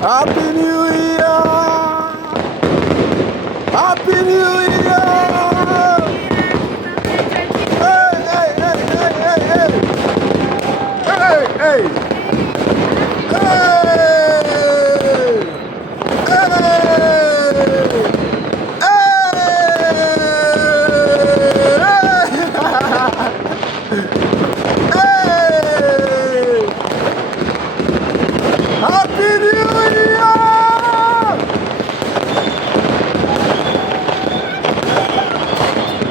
Happy New Year! Happy New Year! Hey, hey, hey, hey, hey, hey! Hey, hey! Happy New Year!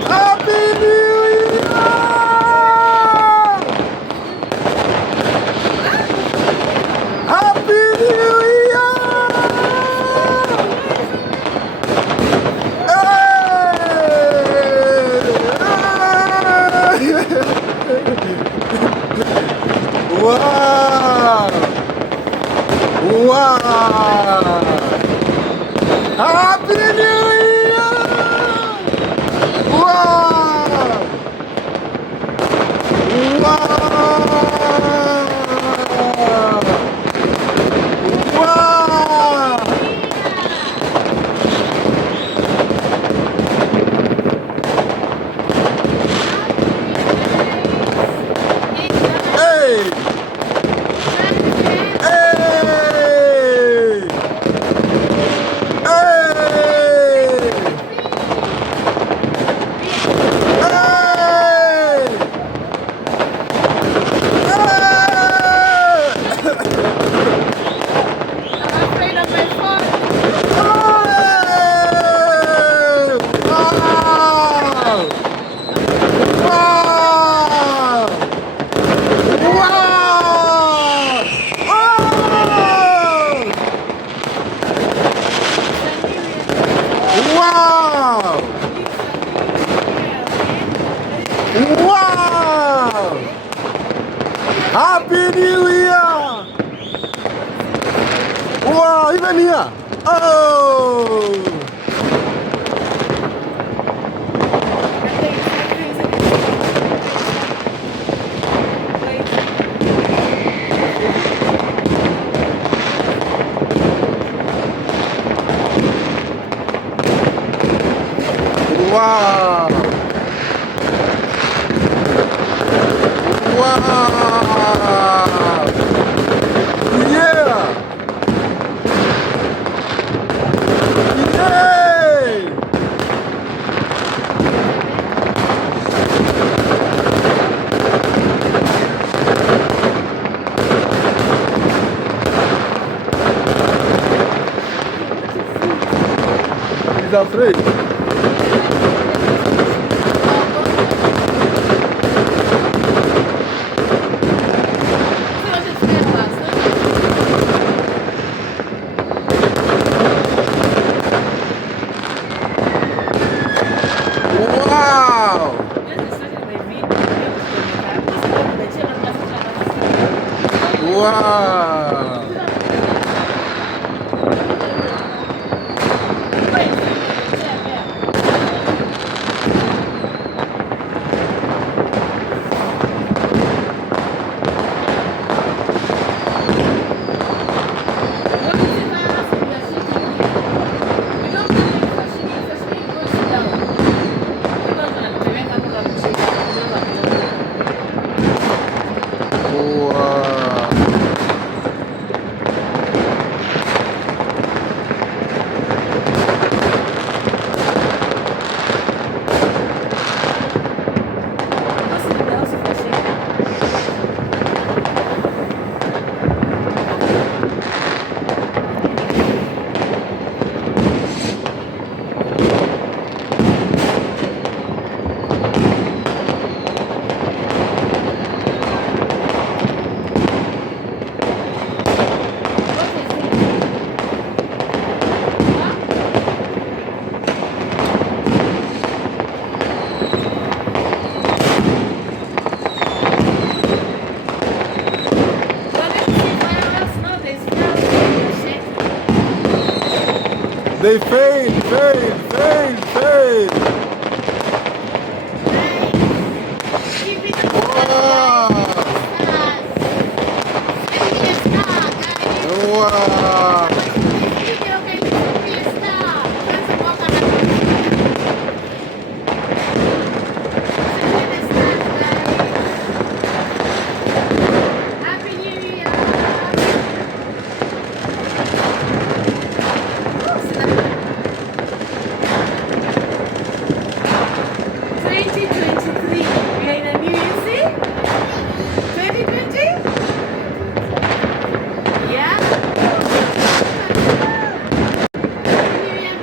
Happy New Year! Happy New Year! Wow! Wow! Happy New Year! Wow! Wow! Wow! Hey! Wow! Happy New Year! Wow, even here! Oh! Wow! Wow! Yeah! Yay! He's afraid. Wow! Wow! They fade, fade, fade, fade. Wow. Wow. Happy New Year! 2023. We are in a new year, see? 2020? Yeah? Happy New Year,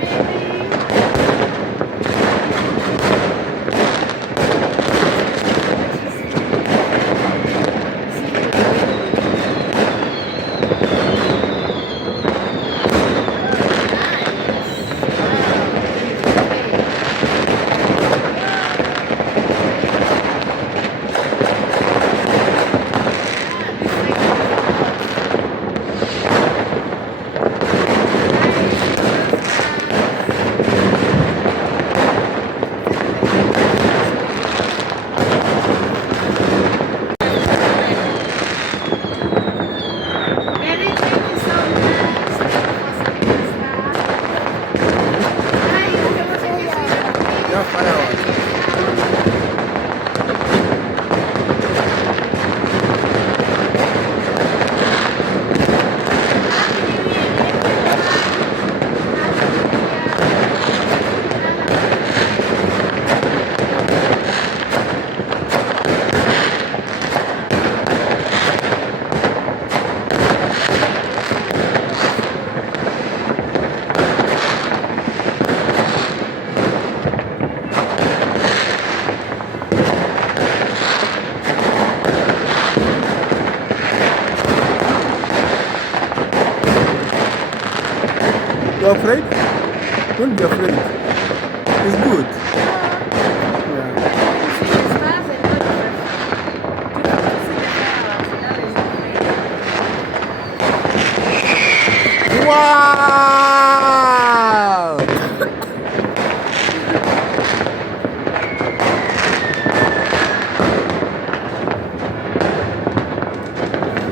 Mary, thank you so much. Thank you for sending us that. Hi, you can watch this video. Yeah, fireworks. You're afraid? Don't be afraid. It's good. Yeah. Wow!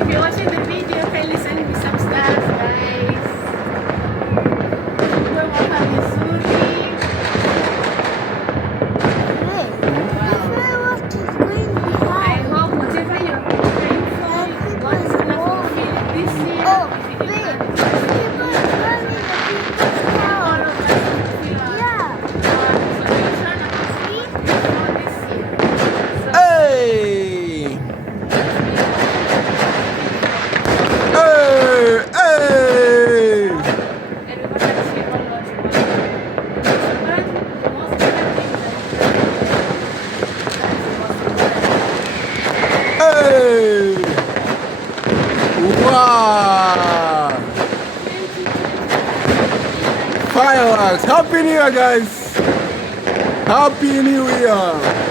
If you're watching the video, kindly send me some stars, guys. We're welcome vizuri. I hope whatever you're praying for, God's gonna fulfill it this year. If it is not, all of us fulfill our resolution and our sleep for this year. So, Hey! Hey! Hey! and we're gonna achieve all God's will. The most important thing Hey! Wow! Fireworks! Happy New Year, guys! Happy New Year!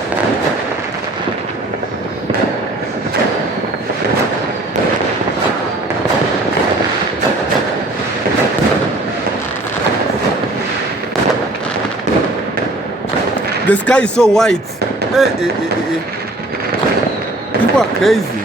The sky is so white. Hey. People are crazy.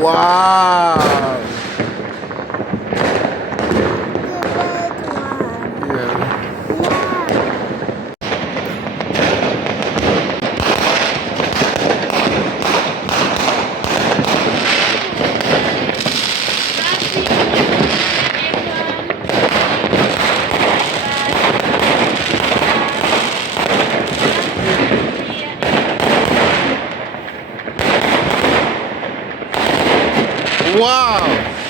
Wow! Yeah. Wow!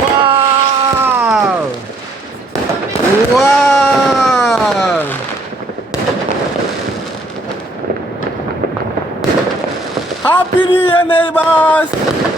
Wow! Wow! Happy New Year, neighbors!